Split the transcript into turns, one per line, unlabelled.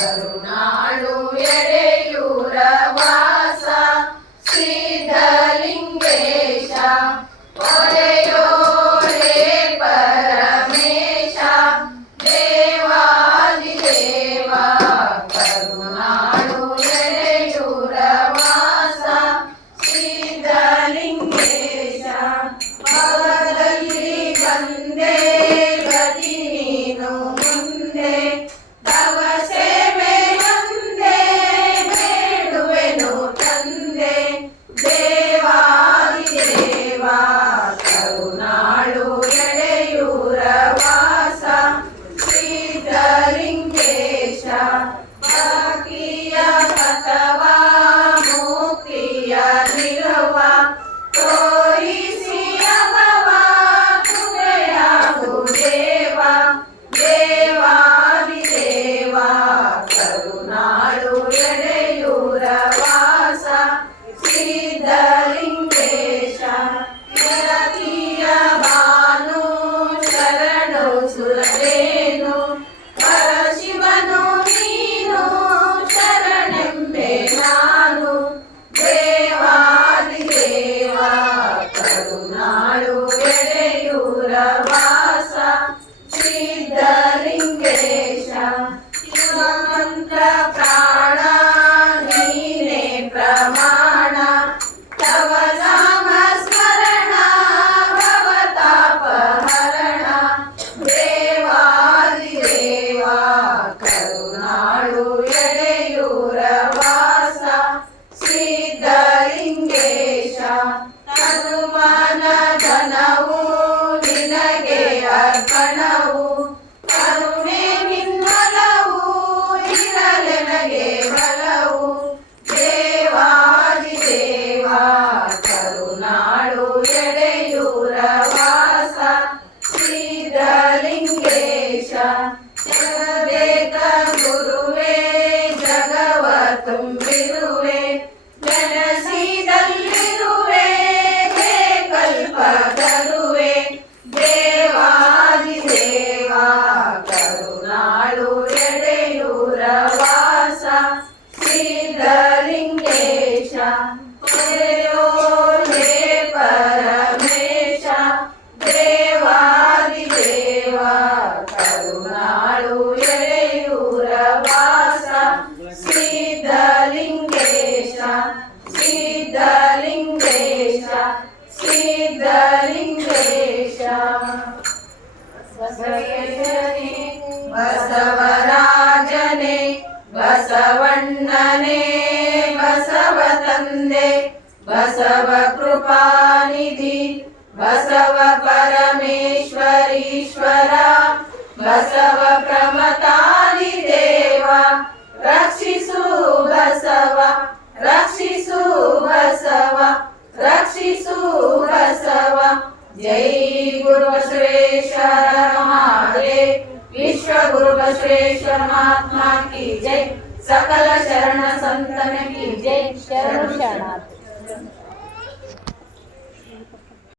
ಕರುನಾಡು ಎಡೆಯೂರ ಕರುನಾಳು ಕರುನಾಳು ಎಡೆಯೂರ ವಾಸ ಸಿದ್ಧಲಿಂಗೇಶ ಹನುಮಾನ ಧನವು ನಿನಗೆ ಅರ್ಪಣವು. ತುಂಬಿರುವೆ ನೆನೆಸಿದಲ್ಲಿರುವೆ ಹೇ ದೇವಾದಿ ದೇವಾ ಕರುನಾಳು ಎಡೆಯೂರ ವಾಸ ಸಿದ್ಧಲಿಂಗೇಶ ಸಿದ್ಧಲಿಂಗೇಶ. ಬಸವರಾಜನೇ ಬಸವ ತಂದೆ ಬಸವ ಕೃಪಾನಿಧಿ ಬಸವ ಪರಮೇಶ್ವರೀಶ್ವರ ಬಸವ ಪ್ರಮತಾನಿ ದೇವ ರಕ್ಷಿಸು ಬಸವ गुरु श्रेष्ठ महात्मा की जय। सकल शरण संतन की जय।
शरण शरणार्थी।